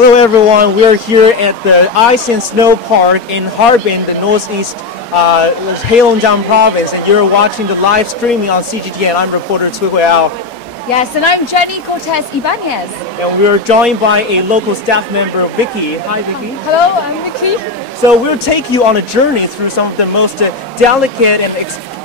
Hello everyone, we are here at the Ice and Snow Park in Harbin, the northeast Heilongjiang province, and you're watching the live streaming on CGTN. I'm reporter Huiao. Yes, and I'm Jenny Cortes Ybañez. And we're joined by a local staff member, Vicky. Hi Vicky. Hello, I'm Vicky. So we'll take you on a journey through some of the most delicate and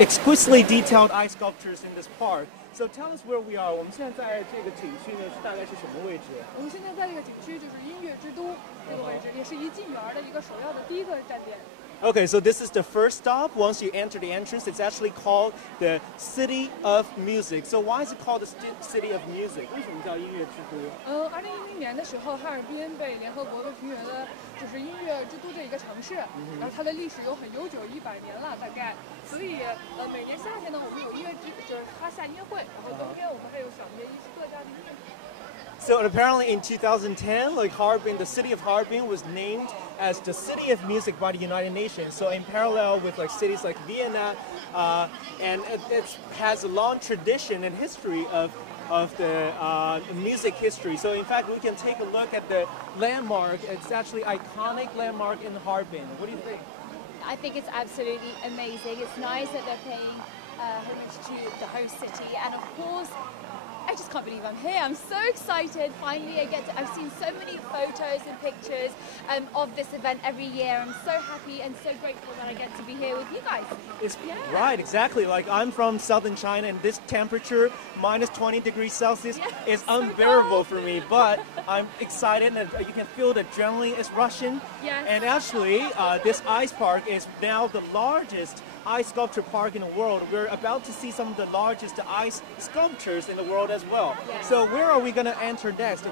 exquisitely detailed ice sculptures in this park. So tell us where we are. 我们现在在这个景区呢，大概是什么位置？我们现在在这个景区就是音乐之都这个位置，也是一进园的一个首要的第一个站点。 Okay, so this is the first stop. Once you enter the entrance, it's actually called the City of Music. So why is it called the City of Music? 为什么叫音乐之都？2010年的时候，哈尔滨被联合国评为了就是音乐之都这一个城市，然后它的历史又很悠久，100年了大概。所以每年夏天呢，我们有音乐就是哈夏音乐会，然后冬天我们还有赏月各家的音乐。 So apparently in 2010, like Harbin, the city of Harbin was named as the City of Music by the United Nations. So in parallel with like cities like Vienna, and it has a long tradition and history of the music history. So in fact, we can take a look at the landmark. It's actually iconic landmark in Harbin. What do you think? I think it's absolutely amazing. It's nice that they're paying homage to the host city, and of course, I just can't believe I'm here. I'm so excited. Finally, I've seen so many photos and pictures of this event every year. I'm so happy and so grateful that I get to be here with you guys. Right, exactly. Like I'm from southern China, and this temperature, minus 20 degrees Celsius, is unbearable for me. But I'm excited, and you can feel the adrenaline is rushing. Yes. And actually, this ice park is now the largest ice sculpture park in the world. We're about to see some of the largest ice sculptures in the world as well. Yeah. So where are we going to enter next?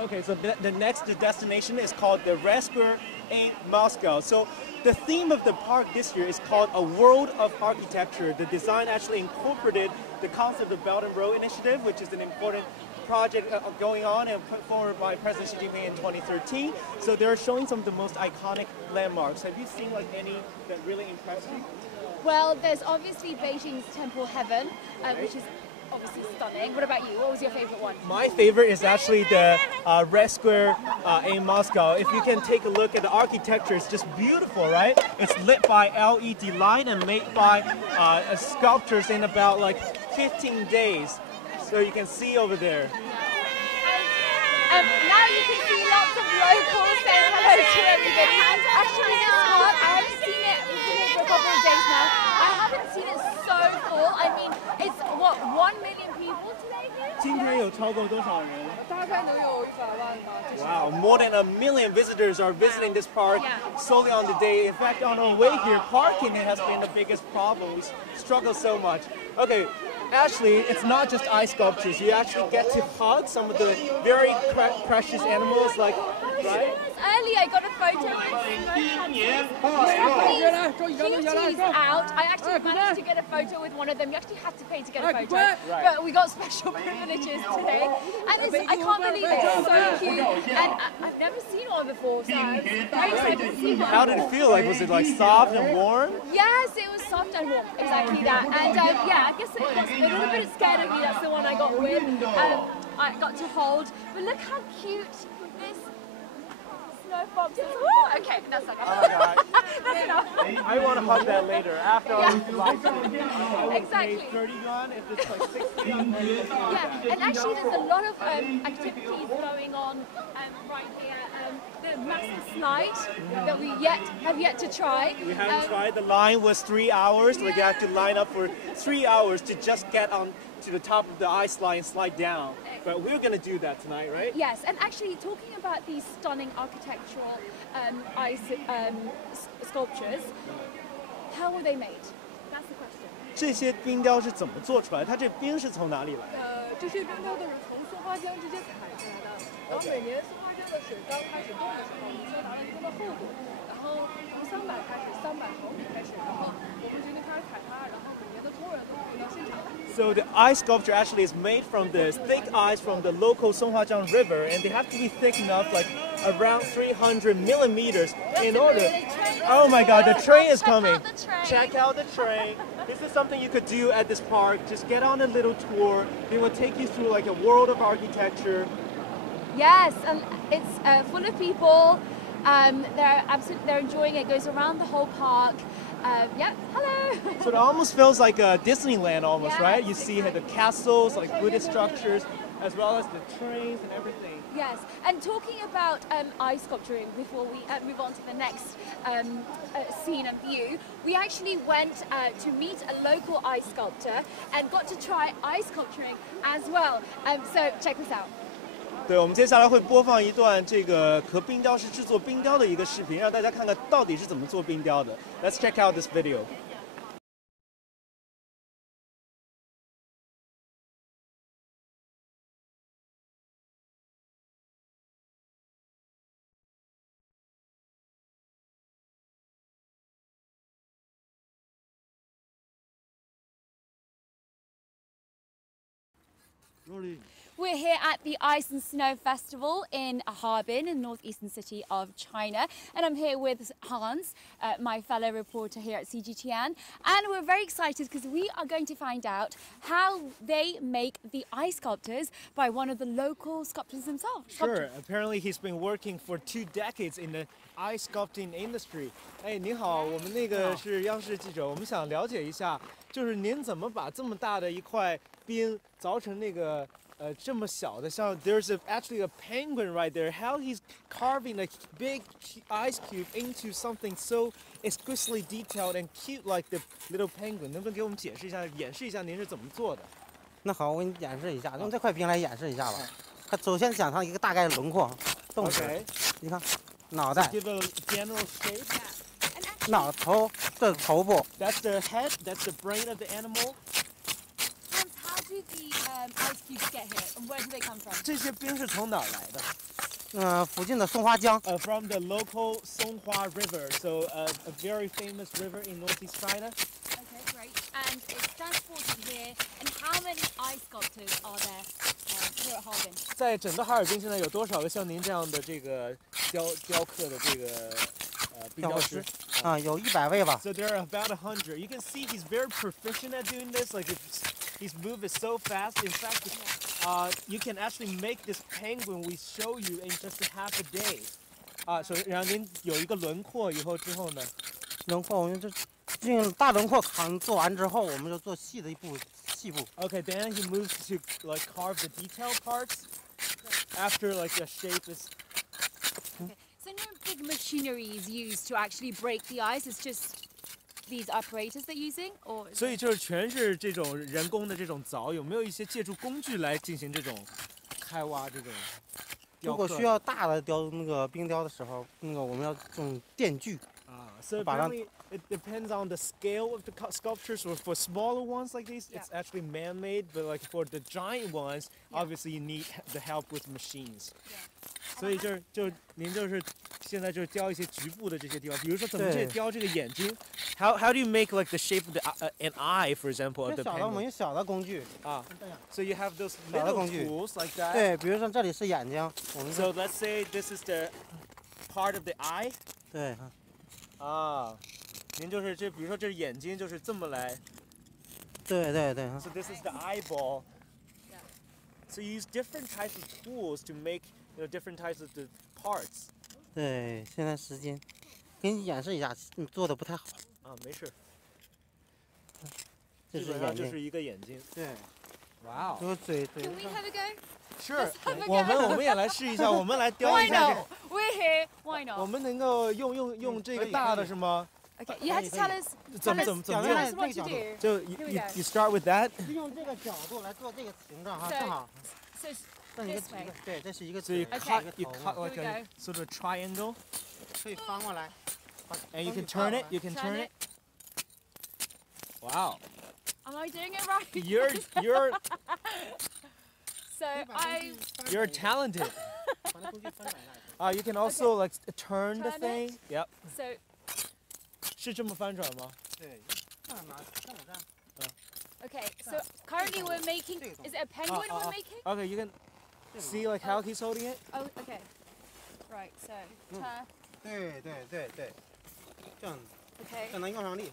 Okay, so the next destination is called the Rescue in Moscow. So the theme of the park this year is called A World of Architecture. The design actually incorporated the concept of Belt and Road Initiative, which is an important project going on and put forward by President Xi Jinping in 2013. So they're showing some of the most iconic landmarks. Have you seen like any that really impress you? Well, there's obviously Beijing's Temple Heaven, which is obviously stunning. What about you? What was your favorite one? My favorite is actually the Red Square in Moscow. If you can take a look at the architecture, it's just beautiful, right? It's lit by LED light and made by sculptors in about like 15 days. So you can see over there. Now you can see lots of locals saying hello to everybody. Actually, this park, I haven't seen it. We've been here for a couple of days now. I haven't seen it so full. I mean, it's what, 1 million people today here? 今天有超过多少人？大概能有100万吧。Wow, more than 1 million visitors are visiting this park solely on the day. In fact, on our way here, parking has been the biggest problem. We struggle so much. Okay. Actually, it's not just ice sculptures. You actually get to hug some of the very precious animals, like, right? Earlier, I got a photo with cuties out. I actually managed to get a photo with one of them. You actually have to pay to get a photo, but we got special privileges today. And I can't believe it's so cute. And I've never seen one before, so I'm very excited to see one. How did it feel? Like, was it like soft and warm? Yes, it was soft and warm, exactly that. And yeah, I guess it was a little bit scared of me. That's the one I got with. I got to hold. But look how cute this snow fox is. Oh, okay, that's okay. That's enough. I want to hug that later after I live stream. Exactly. 30 yuan if it's like 60 yuan. Yeah, and actually there's a lot of activities going on right here. The massive slide that we have yet to try. We haven't tried. The line was 3 hours. Like you have to line up for 3 hours to just get on to the top of the ice slide and slide down. But we're going to do that tonight, right? Yes, and actually talking about these stunning architectural ice sculptures, how were they made? That's the question. 这些冰雕是怎么做出来？它这冰是从哪里来？这些冰雕都是从松花江直接采出来的。然后每年松花江的水刚开始动的时候，我们先拿了一定的厚度，然后从300开始，300毫米开始，然后我们决定开始采它，然后每年的工人都会到现场。So the ice sculpture actually is made from the thick ice from the local Songhwajiang River, and they have to be thick enough, like around 300 millimeters, in order. Oh my God, the train is coming! check out the train. This is something you could do at this park. Just get on a little tour. They will take you through like a world of architecture. Yes, and it's full of people. They're enjoying it. It goes around the whole park. Yeah, hello. So it almost feels like a Disneyland almost, Yes, right? You see the castles, like Okay, Buddhist yeah. structures, as well as the trains and everything. Yes, and talking about ice sculpturing before we move on to the next scene and view, we actually went to meet a local ice sculptor and got to try ice sculpturing as well. So check this out. 对，我们接下来会播放一段这个和冰雕师制作冰雕的一个视频，让大家看看到底是怎么做冰雕的。Let's check out this video. We're here at the Ice and Snow Festival in Harbin, in the northeastern city of China. And I'm here with Hans, my fellow reporter here at CGTN. And we're very excited because we are going to find out how they make the ice sculptures by one of the local sculptors themselves. Sure. Apparently he's been working for 2 decades in the ice sculpting industry. 哎，您好，我们那个是央视记者，我们想了解一下，就是您怎么把这么大的一块冰凿成那个这么小的，像 there's actually a penguin right there. How he's carving a big ice cube into something so exquisitely detailed and cute like the little penguin. 能不能给我们解释一下、演示一下您是怎么做的？那好，我给你演示一下，用这块冰来演示一下吧。它首先讲它一个大概的轮廓，动词。Okay. 你看，脑袋， Give a general shape. 脑头，这是头部。 That's the head. That's the brain of the animal. Hans, how do the ice cubes get here and where do they come from? 这些冰是从哪儿来的？附近的松花江， From the local Songhua River, so a very famous river in northeast China. Okay, great. And it's transported here. And how many ice sculptors are there here at Harbin? 在整个哈尔滨，现在有多少个像您这样的这个雕刻的这个冰雕师？啊，有100位吧。 So there are about 100. You can see he's very proficient at doing this. Like his move is so fast. In fact, you can actually make this penguin we show you in just half a day. 然后您有一个轮廓以后之后呢？轮廓我们就用大轮廓做完之后，我们就做细的细部。 Okay, then he moves to like carve the detail parts after like the shape is. Okay. So no big machinery is used to actually break the ice. It's just these apparatus they're using, or 所以就是全是这种人工的这种凿，有没有一些借助工具来进行这种开挖这种？如果需要大的那个冰雕的时候，我们要用电锯。So apparently it depends on the scale of the sculptures. Or for smaller ones like these, it's actually man-made. But like for the giant ones, obviously you need the help with machines. 所以您就是现在就是雕一些局部的这些地方，比如说怎么雕这个眼睛。How do you make like the shape of an eye, for example, of the 小的我们 penguin? 用小的工具。So you have those little tools like that. 对，比如说这里是眼睛，我们 So let's say this is the part of the eye. 对。您就是比如说这是眼睛，就是这么来。对。So this is the eyeball. So you use different types of tools to make different types of the parts. 对，现在时间，给你演示一下，你做的不太好。没事。这是基本上就是一个眼睛。对。哇哦。这个嘴。 Can we have a go? Sure. 我们也来试一下，我们来雕一 Why 下 not? We're here. Why 我 not? 们能够用这个大的是吗？ Okay, you have to tell us. 怎么 Tell us what to do. 就 you start with that. 用这个角度来做这个形状哈，正好。 So 这是一个 this way. 对，这是一个 So you 嘴 cut like Here we a go. sort of triangle, 可以翻过来。 and you can turn it. You can turn it. Wow. Am I doing it right? You're So you're talented. You can also like turn the Turn thing. Yep. so 是这么翻转吗？ 对，像我这样。 okay. So currently we're making. Is it a penguin we're making? Okay, you can see like how he's holding it. Oh, okay. Right. So turn. 对，这样子， Okay. 才能用上力。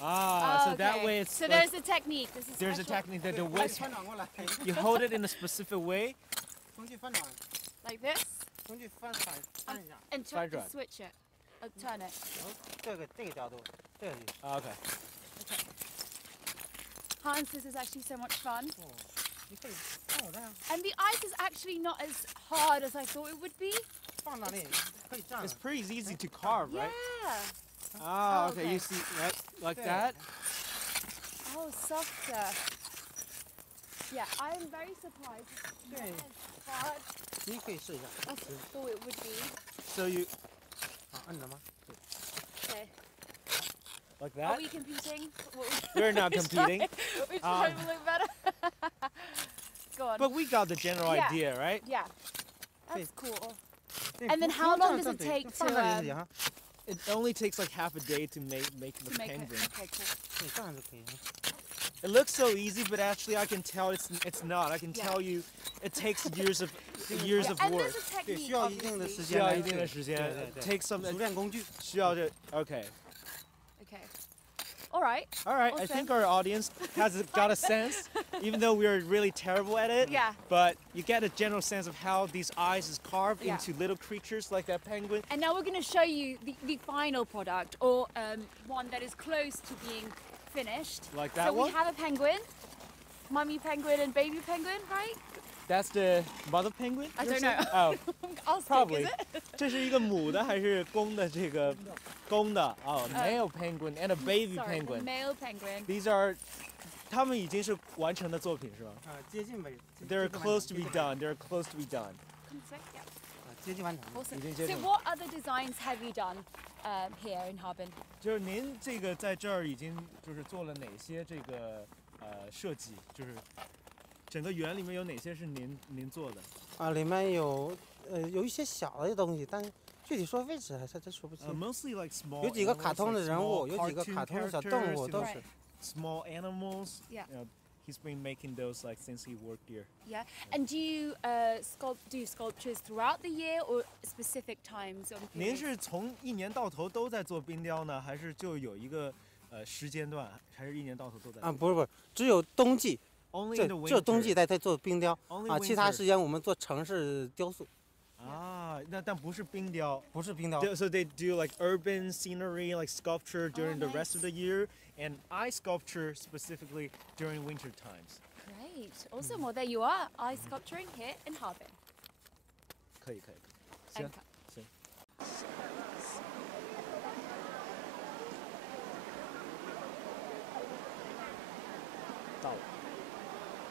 Ah, Oh, so that okay. way it's So like, there's a technique. This is there's a special. technique that the 把 whisk, 翻转过来， you hold it in a specific way. 工具翻转， Like this, 工具翻一下， and try to switch it. Turn it. 这个角度，这个里， Okay. Hans, this is actually so much fun. 你可以放我这样， And the ice is actually not as hard as I thought it would be. 放哪里可以这样 It's。pretty easy to carve, right? Yeah. Ah, Oh, okay. okay. You see, right? Like Yeah. that? Oh, softer. Yeah, I'm very surprised. It's not Okay. as hard 你可以试一下， as I thought it would be. So you, 好，按着吗？ Okay. like Are that? we competing? We're not competing. We're trying to look better. Go on. But we got the general Yeah. idea, right? Yeah. That's cool. 对 And then 不 how 不用 long 这 does 样 it take 放 to, 这里就行哈， It only takes like half a day to make the to make it? penguin. Okay, cool. 对，这样就可以了。 It looks so easy, but actually I can tell it's not. I can Yeah. tell you it takes years of Yeah, and work. there's a 对， technique. 需要一定的 obviously. 时需要间来，一定的时间，对对对 take some 熟练工具。需要这 Okay. Okay. All right. All right, I Awesome. think our audience has got a sense, even though we're really terrible at it. Yeah. But you get a general sense of how these eyes is carved Yeah. into little creatures like that penguin. And now we're going to show you the final product, or one that is close to being finished. Like that so one? we have a penguin, mummy penguin and baby penguin, right? That's the mother penguin? I you're don't know. saying? Oh, I'll stick, probably. is it? 这是一个母的还是公的？这个公的哦 male penguin and a baby Sorry, the penguin. male penguin. These are 他们已经是完成的作品是吧接近为。 ？They're close to be done. They're close to be done. Come sit, yeah. 接近完成。 Awesome. 已经接 So 近了。 what other designs have you done here in Harbin? 就是您这个在这儿已经就是做了哪些这个设计？就是整个园里面有哪些是您做的？啊，里面有一些小的东西，但是具体说位置还真说不清。 Mostly like small. 有几个卡通的 animals, 人 like 物， small 有几个 cartoon 卡通的小动物 characters, 都 you 是 know,。small animals. Yeah. You know, he's been making those like since he worked here. Yeah. And do you do sculptures throughout the year or specific times? On 您 periods? 是从一年到头都在做冰雕呢，还是就有一个时间段，还是一年到头都在做？啊，不是，只有冬季， Only 只 in the winter. 有冬季在做冰雕 Only 啊，其他 winter. 时间我们做城市雕塑，啊，但不是冰雕。不是冰雕。 So they do like urban scenery, like sculpture during the rest of the year, and ice sculpture specifically during winter times. Great. Awesome. Well, there you are. Ice sculpturing here in Harbin. 可以。行 And 行。到了。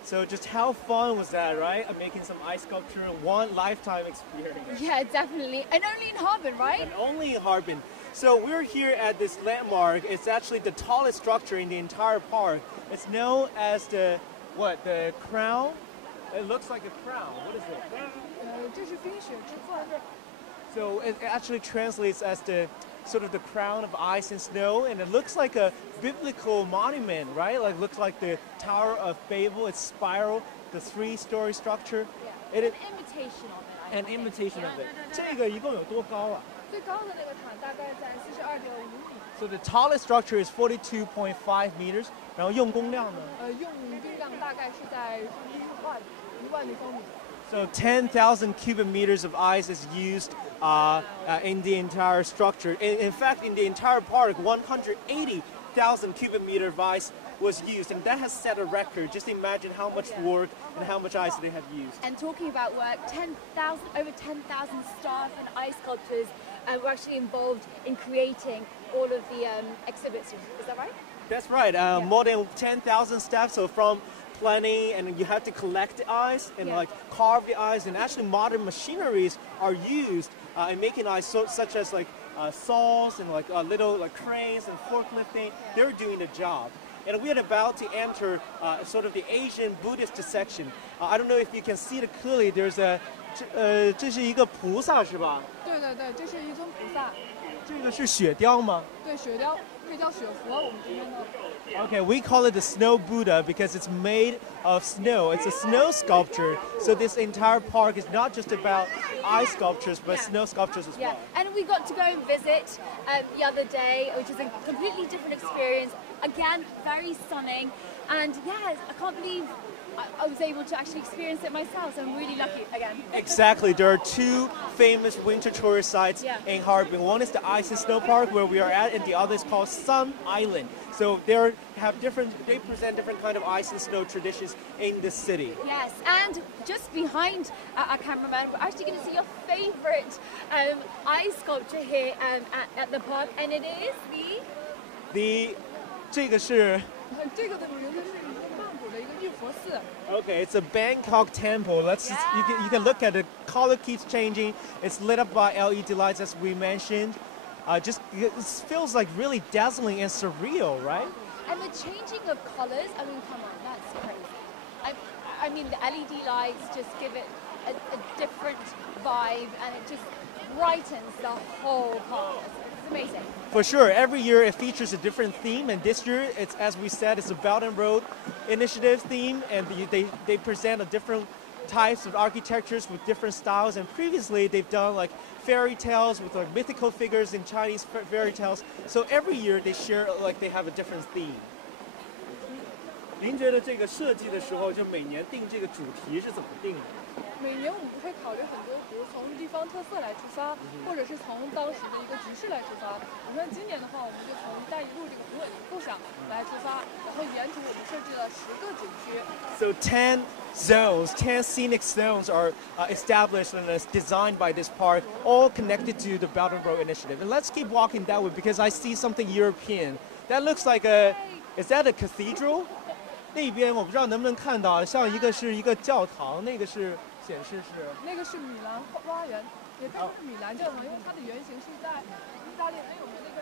So just how fun was that, right? Making some ice sculpture, one lifetime experience. Yeah, definitely. And only in Harbin, right? And only in Harbin. So we're here at this landmark. It's actually the tallest structure in the entire park. It's known as the crown? It looks like a crown. What is it? 这是冰雪之冠。 So it actually translates as the sort of the crown of ice and snow, and it looks like a biblical monument, right? Like looks like the Tower of Babel. It's spiral, the 3-story structure. Yeah. It is An imitation of it. I an think. imitation of it. Yeah. 这个一共有多高啊？最高的那个塔大概在42.5米， So the tallest structure is 42.5 meters. 然后用工量呢？用冰量大概是在1万立方米。 So 10,000 cubic meters of ice is used in the entire structure. In fact, in the entire park, 180,000 cubic meter of ice was used, and that has set a record. Just imagine how much work and how much ice they have used. And talking about work, over 10,000 staff and ice sculptors were actually involved in creating all of the exhibits. Is that right? That's right. More than 10,000 staff. So from planning, and you have to collect the ice and Yeah. like carve the ice, and actually modern machineries are used in making ice, such as like saws and like little like cranes and forklifting. They're doing the job. And we're about to enter sort of the Asian Buddhist section. I don't know if you can see it clearly. There's a 这是一个菩萨是吧？对，这是一尊菩萨。这个是雪雕吗？对，雪雕，这叫雪佛，我们这边的。Okay, we call it the snow Buddha because it's made of snow. It's a snow sculpture. So this entire park is not just about ice sculptures, but snow sculptures as well. Yeah, and we got to go and visit the other day, which is a completely different experience. Again, very stunning. And yeah, I can't believe I was able to actually experience it myself. So I'm really lucky again. Exactly. There are two famous winter tourist sites in Harbin. One is the ice and snow park where we are at, and the other is called Sun Island. So they present different kind of ice and snow traditions in the city. Yes, and just behind our cameraman, we're actually going to see your favorite ice sculpture here at the park, and it is这个是这个的名字是一个曼谷的一个玉佛寺。Okay, it's a Bangkok temple. You can look at it. Color keeps changing. It's lit up by LED lights, as we mentioned. It feels like really dazzling and surreal, right? And the changing of colors. I mean, come on, that's crazy. I mean, the LED lights just give it a different vibe, and it just brightens the whole park. It's amazing. For sure, every year it features a different theme, and this year, it's as we said, it's a Belt and Road Initiative theme, and they present a different types of architectures with different styles. And previously, they've done like fairy tales with like mythical figures in Chinese fairy tales. So every year they share like they have a different theme. 您觉得这个设计的时候，就每年定这个主题是怎么定的？每年我们会考虑很多，比如从地方特色来出发，或者是从当时的一个局势来出发。你看今年的话，我们就从“一带一路”这个宏伟的构想来出发，然后沿途我们设置了10个景区。So 10 zones, 10 scenic zones are established and designed by this park, all connected to the Belt and Road Initiative. And let's keep walking that way because I see something European. That looks like is that a cathedral? 那边我不知道能不能看到，像是一个教堂，那个是显示是。那个是米兰花园，也可以是米兰教堂，因为它的原型是在意大利很有名的一个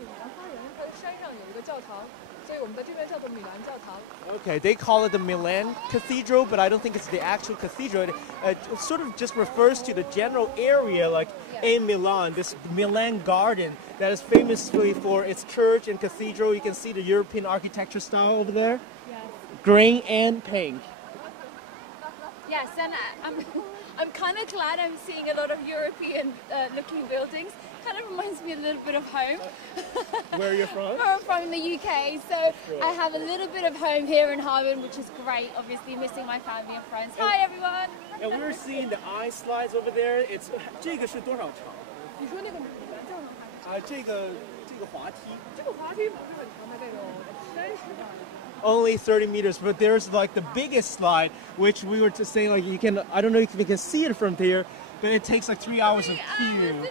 米兰花园，它的山上有一个教堂，所以我们在这边叫做米兰教堂。Okay, they call it the Milan Cathedral, but I don't think it's the actual cathedral. It sort of just refers to the general area, like in Milan, this Milan garden that is famously for its church and cathedral. You can see the European architecture style over there. Green and pink. Yes, and I'm kind of glad I'm seeing a lot of European looking buildings. Kind of reminds me a little bit of home. Where are you from? I'm from the UK, so I have a little bit of home here in Harbin, which is great. Obviously, missing my family and friends. Hi, everyone. And we're seeing the ice slides over there. 这个是多少长？你说那个米兰教堂还是？这个滑梯。这个滑梯不是很长的，这种30吧。Only 30 meters, but there's like the biggest slide, which we were just saying, like I don't know if you can see it from there, but it takes like 3 hours of queue.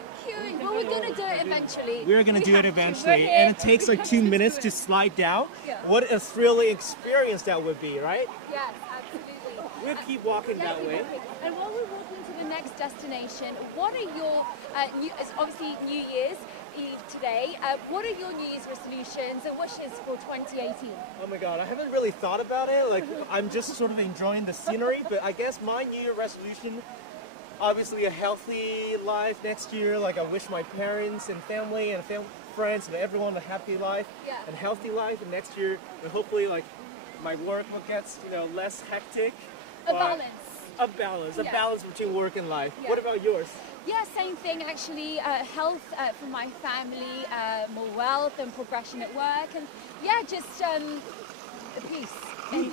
Well, we're going to do it eventually. We're going to do it eventually, and it takes like 2 minutes to slide down. What a thrilling experience that would be, right? Yes, absolutely. We'll keep walking that way. And while we're walking to the next destination, what are your, it's obviously New Year's Eve today, what are your New Year's resolutions and wishes for 2018? Oh my God, I haven't really thought about it. Like, I'm just sort of enjoying the scenery, but I guess my New Year resolution, obviously a healthy life next year. Like, I wish my parents and family and friends and everyone a happy life and healthy life. And next year, hopefully, like, my work will get, less hectic. A balance. A balance between work and life. What about yours? Yeah, same thing actually. Health for my family, more wealth and progression at work, and just peace and,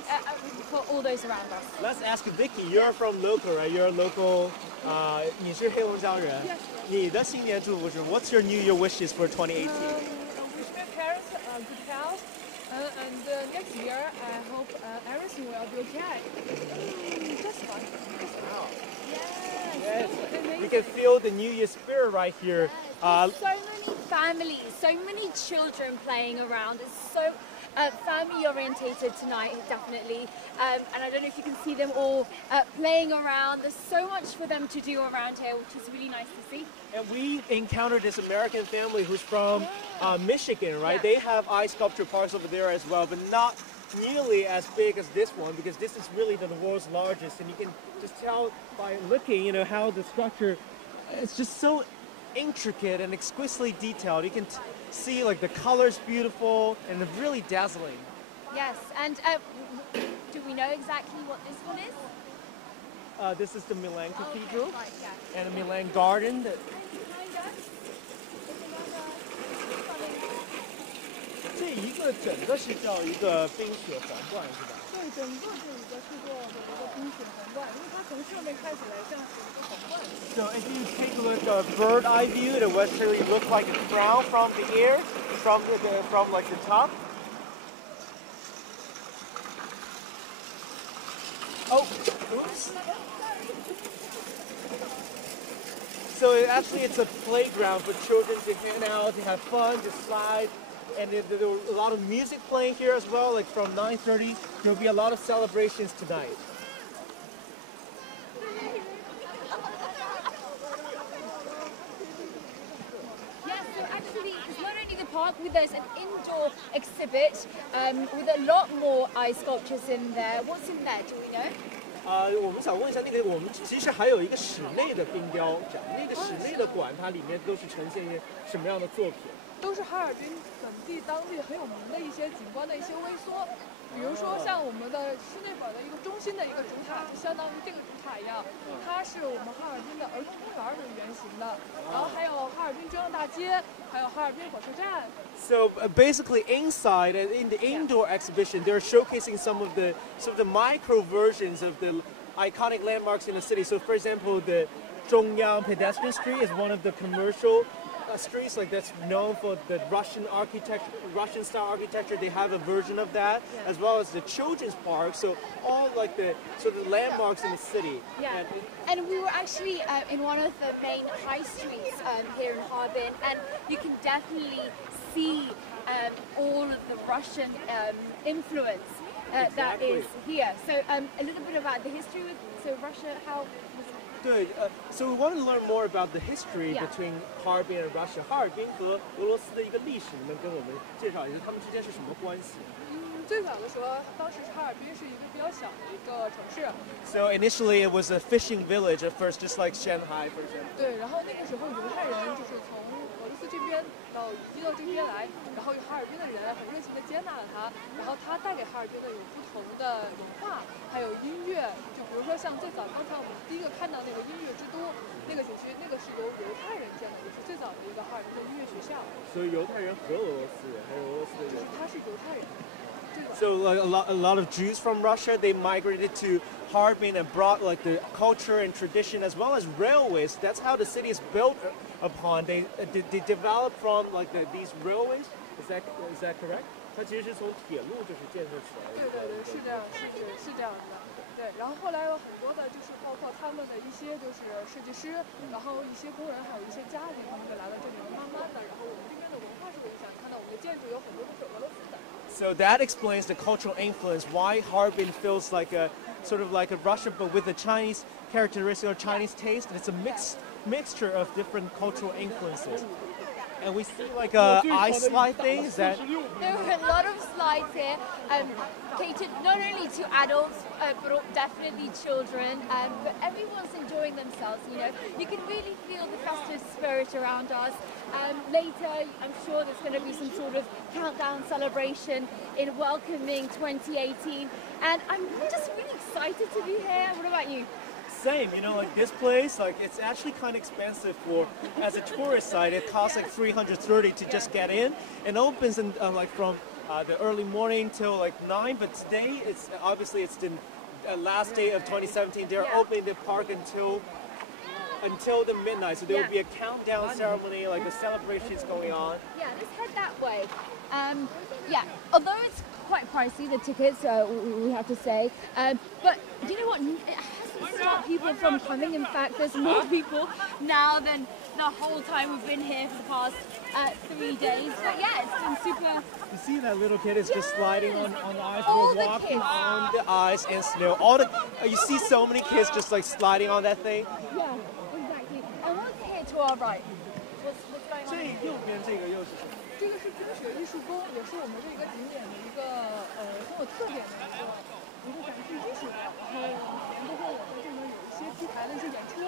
for all those around us. Let's ask Vicky. You're from local, right? You're a local. 你是黑龙江人。Yes. 你的新年祝福是 What's your New Year wishes for 2018? Wish my parents good health, and next year I hope everything will be okay. Just fun. Yes. We can feel the New Year spirit right here. So many families, so many children playing around. It's so family orientated tonight, definitely. And I don't know if you can see them all playing around. There's so much for them to do around here, which is really nice to see. And we encountered this American family who's from Michigan, right? They have ice sculpture parks over there as well, but not nearly as big as this one because this is really the world's largest. And you can just tell by looking, how the structure, it's just so intricate and exquisitely detailed. You can see like the colors beautiful and they're really dazzling. Yes, and do we know exactly what this one is? This is the Milan Cathedral Right, yeah. and the Milan Garden. 这一个整个是叫一个冰雪皇冠是吧？对，整个这一个是做的一个冰雪皇冠，因为它从上面看起来像是一个皇冠。So if you take a look at a bird eye view, it will actually look like a crown from the air, from like the top. Oh, oops. So it's a playground for children to hang out, to have fun, to slide. And there were a lot of music playing here as well, like from 9:30. There will be a lot of celebrations tonight. Yes, so actually it's not only the park, there's an indoor exhibit with a lot more ice sculptures in there. What's in there, do we know? 我们想问一下，我们其实还有一个室内的冰雕展，那个室内的馆它里面都是呈现一些什么样的作品？都是哈尔滨本地当地很有名的一些景观的一些微缩，比如说像我们的室内馆的一个中心的一个主塔，就相当于这个主塔一样，它是我们哈尔滨的儿童公园为原型的，然后还有哈尔滨中央大街，还有哈尔滨火车站。So basically, inside and in the indoor exhibition, they're showcasing some of the micro versions of the iconic landmarks in the city. So, for example, the Zhongyang pedestrian street is one of the commercial streets like that's known for the Russian architecture, Russian style architecture. They have a version of that, as well as the children's park. So all like the sort of landmarks in the city. Yeah, and we were actually in one of the main high streets here in Harbin, and you can definitely see all of the Russian influence that is here. So a little bit about the history with Russia, how. So we want to learn more about the history between Harbin and Russia. 哈尔滨和俄罗斯的一个历史，你能跟我们介绍一下他们之间是什么关系？最早的时候，当时哈尔滨是一个比较小的一个城市。So initially it was a fishing village at first, just like Shanghai, for example. 对，然后那个时候犹太人就是从俄罗斯这边移到这边来，然后哈尔滨的人很热情地接纳了他，然后他带给哈尔滨的有不同的文化，还有音乐，就比如说像最早刚才我们第一个看到那个音乐之都那个景区，那个是由犹太人建的，也是最早的一个哈尔滨的音乐学校。所以犹太人和俄罗斯人，还有俄罗斯的人。就是他是犹太人。So like a lot of Jews from Russia, they migrated to Harbin and brought like the culture and tradition as well as railways. That's how the city is built upon. They developed from like these railways. Is that correct? 它其实是从铁路就是建设起来的。对，是这样，是这样子的。对，然后后来有很多的，就是包括他们的一些就是设计师，然后一些工人，还有一些家庭，他们就来到这里，慢慢的，然后我们这边的文化受影响，看到我们的建筑有很多都是俄罗斯的。So that explains the cultural influence, why Harbin feels like a sort of like a Russia, but with a Chinese characteristic or Chinese taste. It's a mixture of different cultural influences. And we see like ice slide things that. There were a lot of slides here, catered not only to adults but definitely children. But everyone's enjoying themselves. You can really feel the festive spirit around us. Later, I'm sure there's going to be some sort of countdown celebration in welcoming 2018, and I'm just really excited to be here. What about you? Same, like this place, like it's actually kind of expensive as a tourist site. It costs like $330 to just get in. It opens in like from the early morning till like 9. But today, it's the last day of 2017. They're opening the park until the midnight. So there will be a countdown ceremony, like the celebrations going on. Yeah, let's head that way. Although it's quite pricey, the tickets, we have to say. But you know what? It hasn't stopped people from coming. In fact, there's more people now than the whole time we've been here for the past 3 days. But yeah, it's been super. You see that little kid is just sliding on the ice. All We're walking on the ice and snow. You see so many kids just like sliding on that thing. Yeah, exactly. And what's here to our right? What's going on? 这右边这个又是什么？这个是冰雪艺术宫，也是我们这个景点的一个很有特点的一个展示艺术。然后包括我们这边有一些些 T 台的一些演出。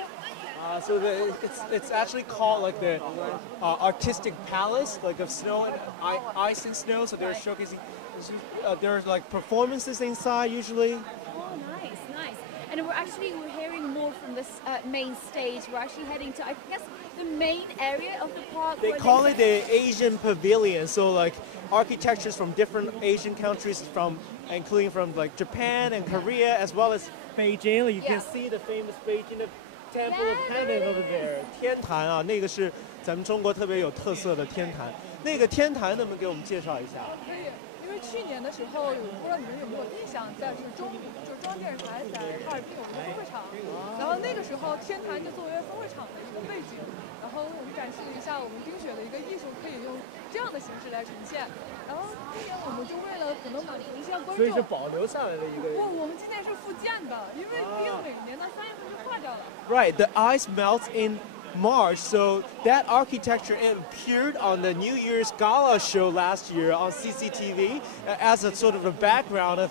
So it's actually called like the artistic palace, like of snow and ice and snow. So they're showcasing. There's like performances inside usually. Oh, nice, nice. And we're hearing more from this main stage. We're actually heading to, I guess, the main area of the park. They call it the Asian Pavilion. So like architectures from different Asian countries, including from like Japan and Korea, as well as Beijing. You can see the famous Beijing Temple of Heaven over there. 天坛啊，那个是咱们中国特别有特色的天坛。那个天坛能不能给我们介绍一下？可以，因为去年的时候，不知道你们有没有印象，就是中央电视台在哈尔滨有一个分会场，然后那个时候天坛就作为分会场的一个背景，然后我们展示了一下我们冰雪的一个艺术，可以用这样的形式来呈现。然后今年我们就为了可能满足一下观众，所以是保留下来的一个。不，我们今年是复建的，因为冰每年的3月份就化掉了。Right, the ice melts in March, so that architecture appeared on the New Year's Gala show last year on CCTV as a sort of a background of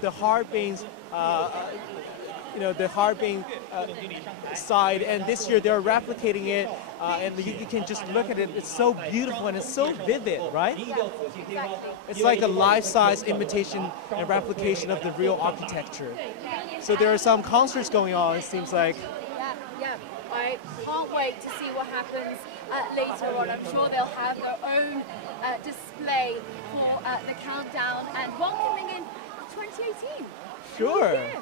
the Harbin's, the Harbin side. And this year they're replicating it, and you can just look at it. It's so beautiful and it's so vivid, right? It's like a life-size imitation and replication of the real architecture. So there are some concerts going on, it seems like. Yeah. I can't wait to see what happens later on. I'm sure they'll have their own display for the countdown and one coming in 2018. Sure. Yeah.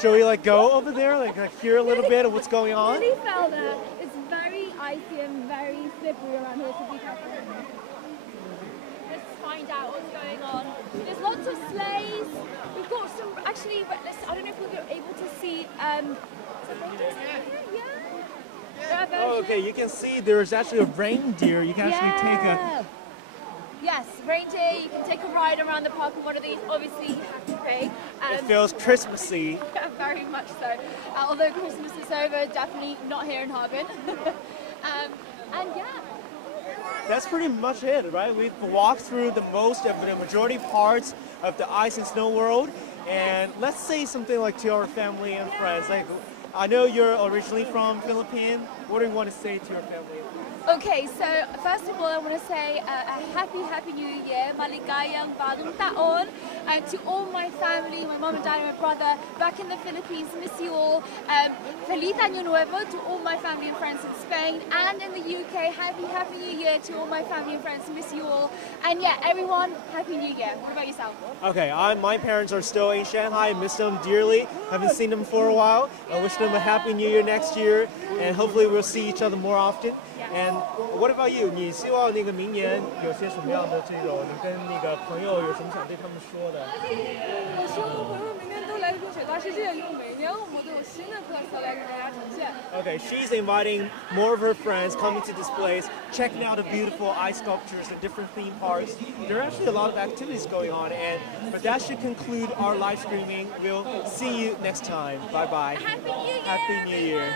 Shall we go over there, like hear a little bit of what's going on? Really fell there. It's very icy and very slippery around here, so be careful. Let's find out what's going on. There's lots of sleighs. We've got some, actually, I don't know if we're able to see Oh, okay, you can see there's actually a reindeer. You can actually take a... Yes, reindeer. You can take a ride around the park on one of these. Obviously, you have to pay. It feels Christmassy. Very much so. Although Christmas is over, definitely not here in Harbin. And yeah. That's pretty much it, right? We've walked through the majority parts of the ice and snow world. And let's say something like to our family and friends. Like, I know you're originally from Philippines. What do you want to say to your family? Okay, so first of all, I want to say a happy New Year, maligayang bagong taon, and to all my family, my mom and dad and my brother back in the Philippines, miss you all. Feliz Año Nuevo to all my family and friends in Spain and in the UK. Happy New Year to all my family and friends, miss you all. And yeah, everyone, Happy New Year. What about yourself? Okay, my parents are still in Shanghai. I miss them dearly. Haven't seen them for a while. I wish them a Happy New Year next year, and hopefully we'll see each other more often. And what about you? 你希望那个明年有些什么样的这种？你跟那个朋友有什么想对他们说的？我希望朋友明年都来冰雪大世界，因为每年我们都有新的特色来给大家呈现。Okay, she's inviting more of her friends coming to this place, checking out the beautiful ice sculptures and different theme parks. There are actually a lot of activities going on, but that should conclude our live streaming. We'll see you next time. Bye bye. Happy New Year! Happy New Year.